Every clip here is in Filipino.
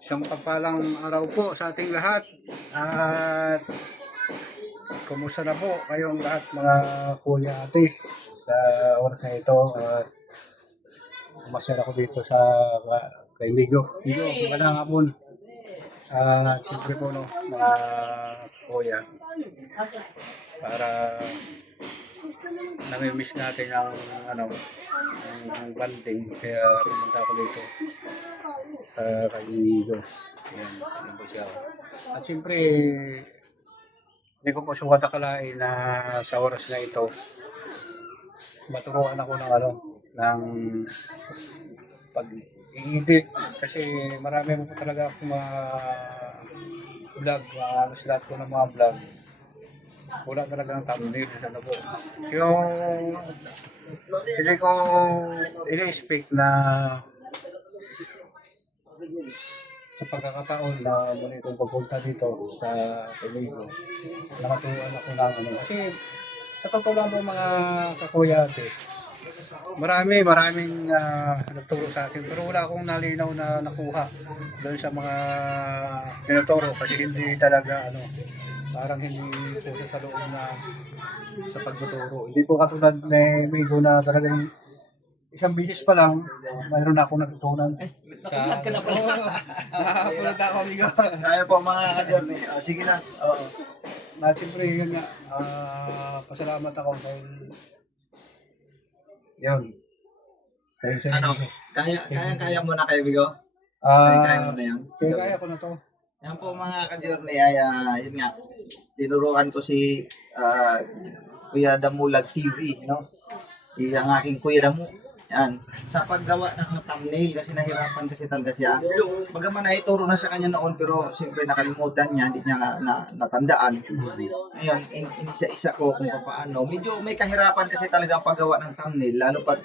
Isang mapagpalang araw po sa ating lahat. At kumusta na po kayong lahat mga kuya ate sa oras na ito. At umasyal ako dito sa kay Migo. Migo, magandang hapon. At siyempre po no, mga kuya, para nami-miss natin ang ang banding, kaya pumunta ako dito kay Migo. Ayan, ano po siya. At siyempre, hindi ko po sukat akalain na sa oras na ito, maturuan ako ng pag-edit, kasi marami mo po talaga akong mga vlog, halos lahat ko ng mga vlog. Wala talagang thumbnail, ano po. Yung hindi ko ini-expect na sa pagkakataon na muli itong pagpunta dito sa Toledo, nakaturuan ako ng kasi sa totoo lang po mga kakuya ate, maraming nagturo sa akin, pero wala akong nalinaw na nakuha doon sa mga tinuturo, kasi hindi talaga parang hindi po sa loob na sa pagtuturo. Hindi po katulad ni Migo na talagang isang bisis pa lang mayroon na akong natutunan. Naka-vlog ka na pala. Nakakulad ako, Migo. Kaya po mga ka-John. Sige na. Oo. Na siyempre yun nga, pasalamat ako dahil yun. Dahil sa Ano? Kaya mo na kay Bigo? Kaya mo na yan? kaya ko na to. Yan po mga ka-journey ay yun nga, tinuruan ko si Kuya Damulag TV, no? Si ang aking Kuya Damu. Yan. Sa paggawa ng thumbnail kasi nahirapan kasi talaga siya. Bagaman na ituro na sa kanya noon pero siyempre nakalimutan niya, hindi niya natandaan. Ngayon, inisa-isa ko kung paano. Medyo may kahirapan kasi talaga ang paggawa ng thumbnail, lalo pag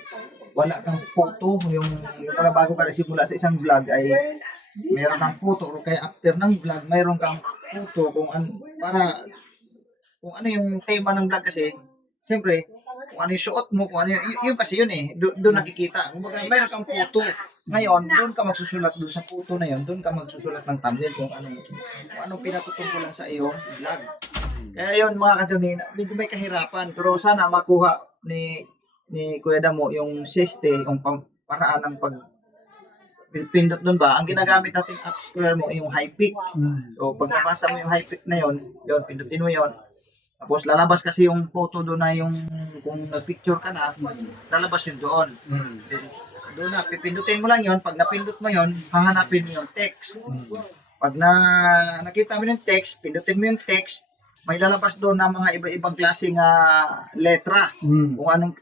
wala kang photo, yung mga bago ka nagsimula sa isang vlog ay meron kang photo, o kaya after ng vlog mayroon kang photo kung ano yung tema ng vlog kasi siyempre kung ano yung suot mo, kung ano yung kasi yun doon nakikita. Kumbaga mayroon kang photo. Ngayon, doon ka magsusulat doon sa photo na yun, doon ka magsusulat ng thumbnail kung anong pinatutungkulan sa iyong vlog. Kaya yun mga kadunina, medyo may kahirapan pero sana makuha ni Kuya Damo yung siste, yung paraan ng pindot doon ba, ang ginagamit natin up square mo yung high pick. So pag nabasa mo yung high pick na yun, pindutin mo yun. Tapos lalabas kasi yung photo doon na yung kung nag-picture ka na, lalabas yun doon. Then, doon na, pipindutin mo lang yun. Pag napindot mo yun, hahanapin mo yung text. Pag nakita mo yung text, pindutin mo yung text, may lalabas doon na mga iba-ibang klaseng letra. Kung anong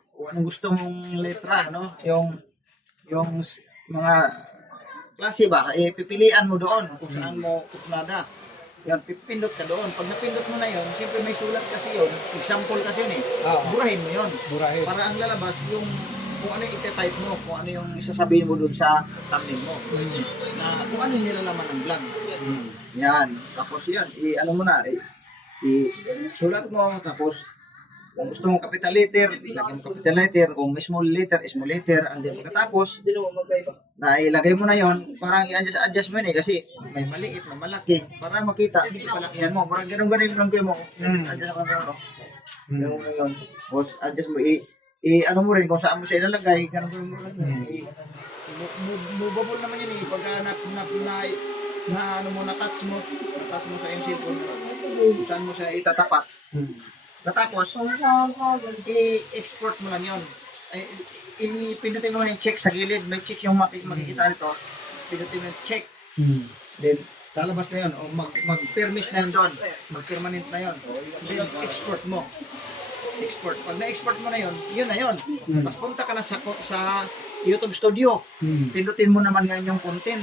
gusto mong letra, no? Yung mga klase ba, pipilian mo doon kung saan mo kusunada. Yan, pipindot ka doon. Pag napindot mo na yon, siyempre may sulat kasi yon, example kasi yun burahin mo yon. Para ang lalabas yung kung ano yung ite-type mo, kung ano yung isasabihin mo doon sa thumbnail mo. Na kung ano yung nilalaman ng vlog. Yan. Tapos yan, ano mo na, sulat mo, tapos kung gusto mo capital letter, ilagay mo capital letter. Kung small letter. And then pagkatapos, ilagay mo na yon, parang i-adjust mo yun kasi may maliit, may malaki. Para makita, palakihan mo. Parang ganun-ganun yung lang mo. Adjust mo na. Yung adjust mo. Ano mo rin, kung saan mo siya ilalagay, ganun-ganun mo rin. Movable naman yun pagka na-touch mo sa MC kung saan mo siya itatapat. Tapos, i-export mo lang yun. Pindutin mo yung check sa gilid. May check yung makikita nito. Pindutin mo yung check. Then, lalabas na yun. O mag-permis na yun doon. Mag-permanent na yun. Then, export mo. Export. Pag na-export mo na yun, yun na yun. Tapos punta ka na sa YouTube Studio. Pindutin mo naman ngayon yung content.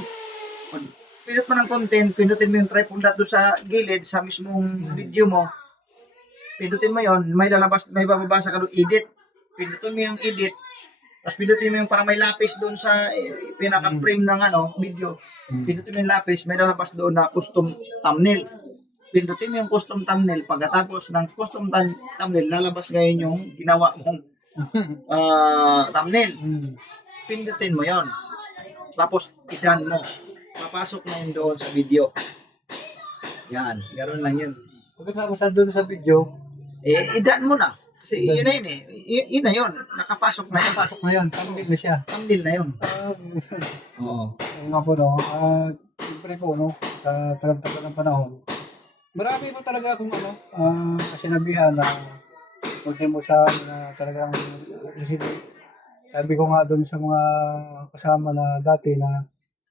Pag pindut mo ng content, pindutin mo yung tripod doon sa gilid, sa mismong video mo. Pindutin mo yon, may bababasa ka doon, edit. Pindutin mo yung edit. Tapos pindutin mo yung parang may lapis doon sa pinaka-frame ng video. Pindutin mo yung lapis, may lalabas doon na custom thumbnail. Pindutin mo yung custom thumbnail. Pagkatapos ng custom thumbnail, lalabas ngayon yung ginawa mong thumbnail. Pindutin mo yon. Tapos, idan mo. Papasok na yun doon sa video. Yan. Ganoon lang yun. Pagkatapos na doon sa video, Idan mo na. Kasi yun na yun eh. Yun na yun. Nakapasok na yun. nakapasok na yun, thumbnail na siya. Thumbnail na yun. Oo. Yung nga po, no, siyempre po, no, sa tagal-tagal ng panahon, marami po talaga akong sinabihan na huwag mo siya na talagang sabi ko nga doon sa mga kasama na dati na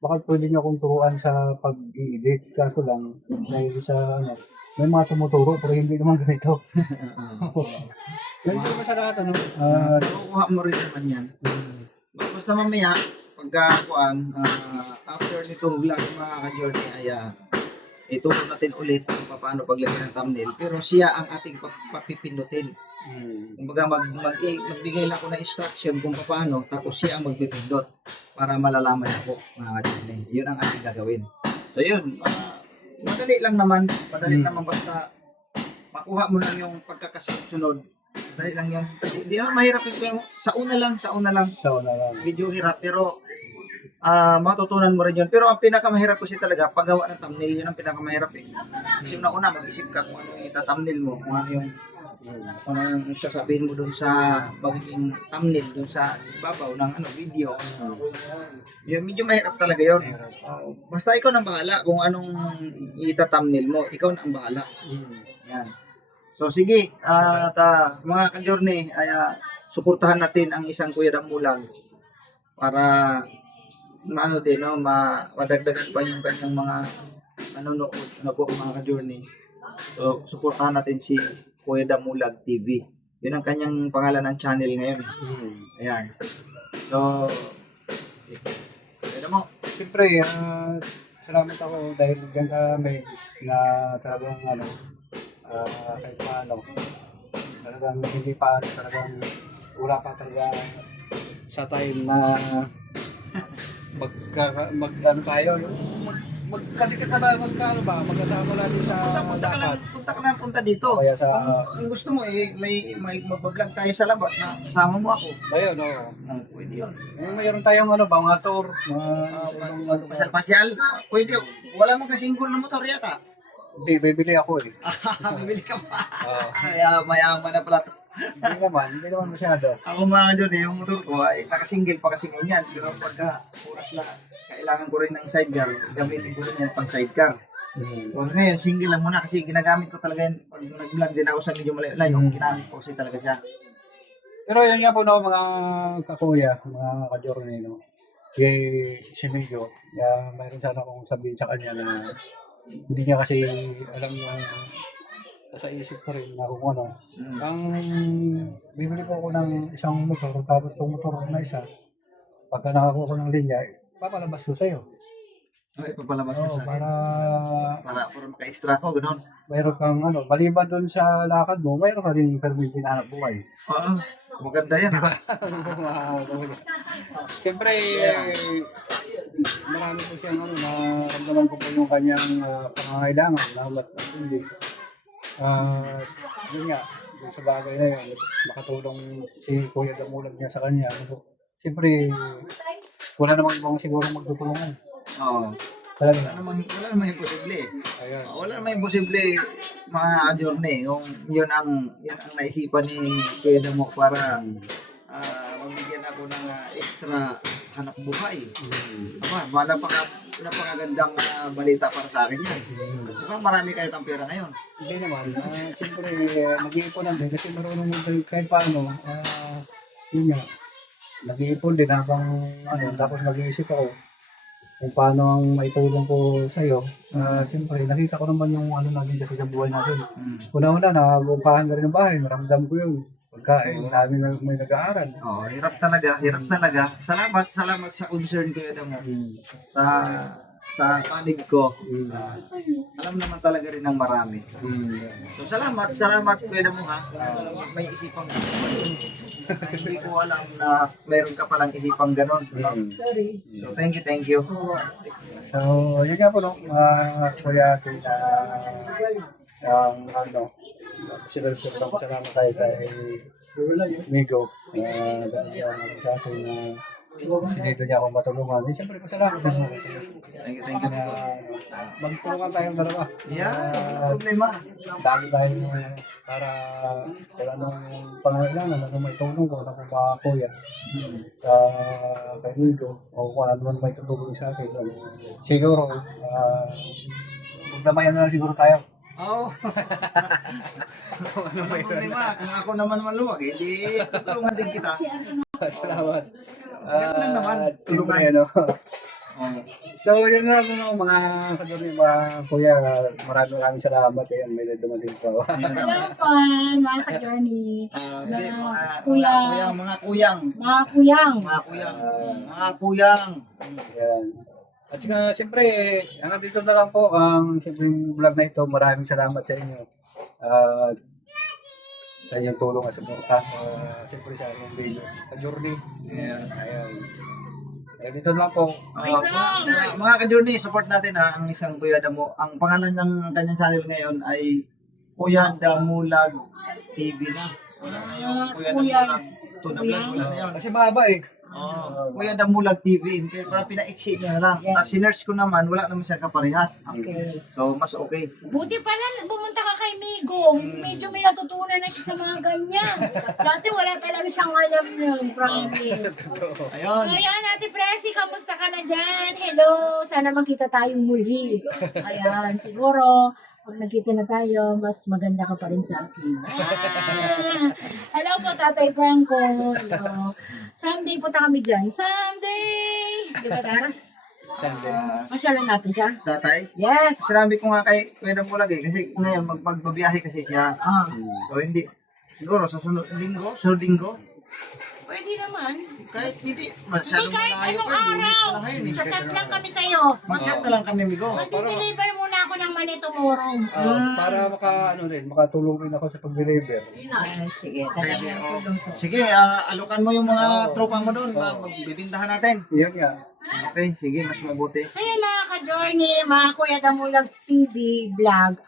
baka pwede niyo akong turuan sa pag-i-edit. Kaso lang, dahil sa may mga tumuturo pero hindi naman ganito. Yan din naman sa lahat, Makukuha mo rin naman yan. Basta mamaya, pagkakuan, after nitong vlog mga ka-Journey ay ituro natin ulit kung paano paglagay ng thumbnail. Pero siya ang ating papipindutin. Kumbaga magbigay lang ako ng instruction kung paano, tapos siya ang magpipindot para malalaman ako mga ka-Journey. Yun ang ating gagawin. So yun, madali lang naman. Madali naman basta makuha mo lang yung pagkakasunod. Madali lang yun. Hindi naman mahirap yung sa una lang. So, na lang. Video hirap pero matutunan mo rin yun. Pero ang pinakamahirap kasi talaga, paggawa ng thumbnail, yun ang pinakamahirap eh. Kasi una mag-isip ka kung ano yung ita-thumbnail mo, kung ano yung sasabihin mo dun sa magiging thumbnail, dun sa babaw ng video. Yun, medyo mahirap talaga yun. Basta ikaw nang bahala kung anong ita-thumbnail mo, ikaw nang bahala. Yan. So sige, mga ka-Journey, suportahan natin ang isang Kuya Damulag para madagdagan pa yung kanyang mga nanonood po mga ka-Journey. So suportahan natin si Kuya Damulag TV. Yun ang kanyang pangalan ng channel ngayon. Ayan. So mo. Siyempre, salamat ako dahil diyan ka may na talagang kahit paano, talagang hindi pa talagang wala pa talaga sa time na tayo, magkadikit na ba, magkasama natin sa lakad. Punta dito. Kaya kung gusto mo may mag-vlog tayo sa labas na kasama mo ako. Ayun, Pwede yun. Mayroon tayong mga tour, pasyal-pasyal. Pwede. Wala mong kasingkol na motor yata. Hindi, bibili ako eh. Bibili ka pa. Kaya mayaman na pala. Hindi naman masyado. Ako mga dyan yung motor ko ay nakasingle pa kasi ganyan. Pero pagka oras na kailangan ko rin ng sidecar, gamitin ko rin yan pang sidecar. So ngayon, single lang muna kasi ginagamit ko talaga yan. Pag nag-vlog din ako sa medyo malayo, ginamit ko kasi talaga siya. Pero yan nga po mga kakuya, mga ka-Journey, si Migo, mayroon sana akong sabihin sa kanya na hindi niya kasi alam yung nasa isip ko rin na kung ano. Ang bibili po ako ng isang motor, tapos itong motor na isa, pagka nakakuha ko ng linya, papalabas ko sa'yo. Ipapalabas mo sa akin. Para maka-extra ko, gano'n. Mayroon kang maliban doon sa lakad mo, mayroon ka rin permit na hanap buhay. Oo, maganda yan. Diba? Siyempre, marami po siyang naramdaman ko po yung kanyang pangangailangan na hindi. Yun nga, dun sa bagay na yun, makatulong si Kuya Damulag niya sa kanya. Siyempre, wala namang ibang siguro magtutulungan. Oo. Wala namang imposible. Ayun. Wala namang imposible mga Journey. Yun ang naisipan ni Kuya Damo para magbigyan ako ng extra hanap buhay. Napakagandang balita para sa akin yan. Mukhang marami kahit ang pera ngayon. Hindi naman. Siyempre, nag-iipon lang din kasi marunong mo kahit paano. Yun nga, nag-iipon din habang tapos mag-iisip ako kung paano ang maitulong ko sa iyo. Siyempre, nakita ko naman yung natin kasi sa buhay natin. Una-una, nag-umpahan ka rin ng bahay. Naramdam ko yun. Pagkain, may nag-aaral. Hirap talaga. Salamat sa concern ko yun mo. Sa panig ko. Alam naman talaga rin ng marami. So, salamat Kuya mo ha. May isipang hindi ko alam na mayroon ka palang isipang ganon. Sorry. So, thank you. So, yun nga po, Kuya Ate, salamat tayo kay Migo. Sa akin na Sinito niya akong matulungan. Di siyempre, pasalamat ako. Thank you, amigo. Magtulungan tayong dalawa. Yeah, problema. Dami tayo para kung anong pangangailangan, anong may tulong ko, ano kung ba kuya sa kaibigo, o kung ano man may tulong sa akin. Siguro, magdamayan na lang siguro tayo. Oo. Kung ano Walang may problema. Kung ako naman maluwag, hindi tutulungan din kita. Salamat. Ganun lang naman, Siyempre, tulungan. ano. Oo. So, yun na po mga kaduri, mga kuya, maraming salamat. Ayun, may dumating po. Hello po, mga ka-journey. Hindi, Kuya. mga kuyang. Mga kuyang. Mga kuyang. Yan. At saka, siyempre, hanggang dito na lang po ang simpleng vlog na ito. Maraming salamat sa inyo. At sa inyong tulong at suporta. Siyempre sa inyong video. Ka-journey. Ayan. Ayan. Dito na lang po. Mga ka-journey, support natin ang isang Kuya Damo. Ang pangalan ng kanyang channel ngayon ay Kuya Damulag TV na. Wala na yung Kuya Damulag. Ito na vlog, wala na yun. Kasi mahaba eh. Kuya Damulag TV. Para pina-exit niya lang. Yes. Tapos sinerge ko naman, wala naman siyang kaparehas. Okay. So, mas okay. Buti pala, bumunta ka kay Migo. Medyo may natutunan na siya sa mga ganyan. Dati wala talaga siyang alam yun, promise. Ayun. So yan, Ate Presi, kamusta ka na dyan? Hello, sana makita tayong muli. Ayan, siguro, pag nakita na tayo, mas maganda ka pa rin sa akin. Hello po, Tatay Franco. Hello. Someday punta kami dyan. Someday! Di ba, Tara? Sunday. Masyalan natin siya. Tatay, Yes! sinabi ko nga kay Kuya Damulag kasi ngayon magbabiyahe kasi siya. Ah, So, hindi. Siguro sa sunod linggo, pwede naman. kahit hindi, Hindi masyadong kahit malayo anong pa, lunes araw. pa lang ngayon eh. Chat lang kami sa'yo. Mag-chat na lang kami, Migo. Mag-deliver muna ako ng mani tomorrow. Para makatulong rin ako sa pag-deliver. Sige, talagang tulong to. Sige, alukan mo yung mga tropa mo doon. Magbibindahan natin. Yun nga. Okay, sige, mas mabuti. So yun mga ka-journey, mga Kuya Damulag TV vlog,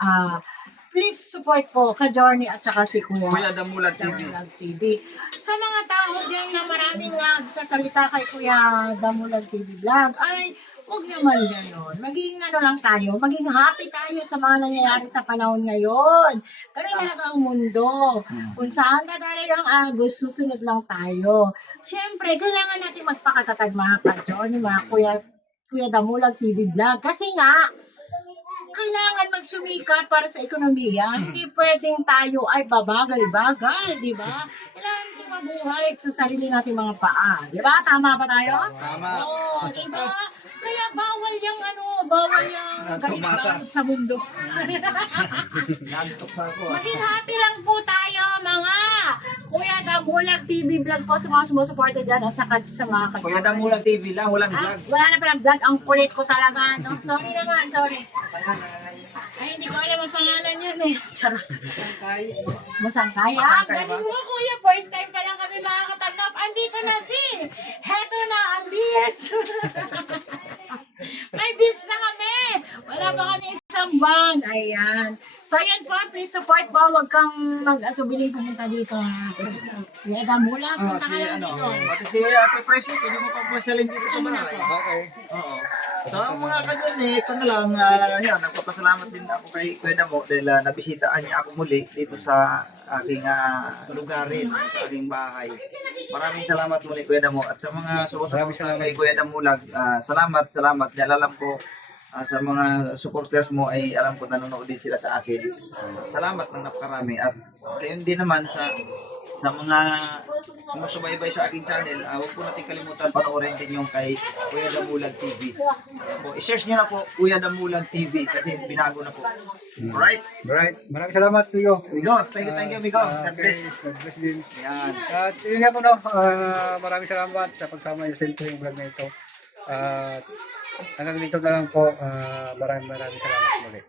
please support po ka-journey at saka si Kuya Kuya Damulag TV. Damulag TV. Sa mga tao dyan na maraming nagsasalita kay Kuya Damulag TV vlog, ay huwag naman gano'n. Maging ano lang tayo, maging happy tayo sa mga nangyayari sa panahon ngayon. Pero talaga ang mundo. Kung saan ka talagang agos, susunod lang tayo. Siyempre, kailangan natin magpakatatag mga ka-journey, mga Kuya Damulag TV vlog. Kasi nga, kailangan magsumikap para sa ekonomiya. Hindi pwedeng tayo ay babagal-bagal, di ba? Kailangan natin mabuhay sa sarili nating mga paa. Di ba? Tama ba tayo? Tama. Oo, di ba? Kaya bawal yung galit-galit sa mundo. Nagtok pa ako. Maging happy lang po tayo, mga Kuya Damulag TV vlog po sa mga sumusuporta dyan at saka sa mga Kuya Damulag TV lang, walang Ah, vlog. wala na palang vlog. Ang kulit ko talaga. No? Sorry naman, sorry. Ay, hindi ko alam ang pangalan yan eh. Charot. Masangkay. Ah, Masangkay ba? galing mo kuya. First time pa lang kami makakatanggap. Andito na Heto na ang bills. May bills na kami. Wala pa kami isang buwan. Ayan. So, ayan po. Please support po. Huwag kang mag-atubiling pumunta dito. Kuya Damulag, punta ka lang dito. Pati si Ate Presi, pwede mo pang pasalin dito sa bahay. Okay. Oo. So, ang mga kanyan ito na lang, yan, nagpapasalamat din ako kay Kuya Damo dahil nabisitaan niya ako muli dito sa aking lugarin, sa aking bahay. Maraming salamat muli Kuya Damo at sa mga sumusuporta kay Kuya Damulag, salamat. Dahil alam ko sa mga supporters mo ay alam ko nanonood din sila sa akin. Salamat ng napakarami at gayon din naman sa mga sumusubaybay sa aking channel, huwag po natin kalimutan panoorin din yung kay Kuya Damulag TV. I-search nyo na po Kuya Damulag TV kasi binago na po. Alright? Alright. Maraming salamat to you. Migo, thank you Migo. God bless. God bless din. Yan. At yun nga po no, maraming salamat sa pagsama niyo sa yung vlog na ito. At hanggang dito na lang po, maraming salamat muli.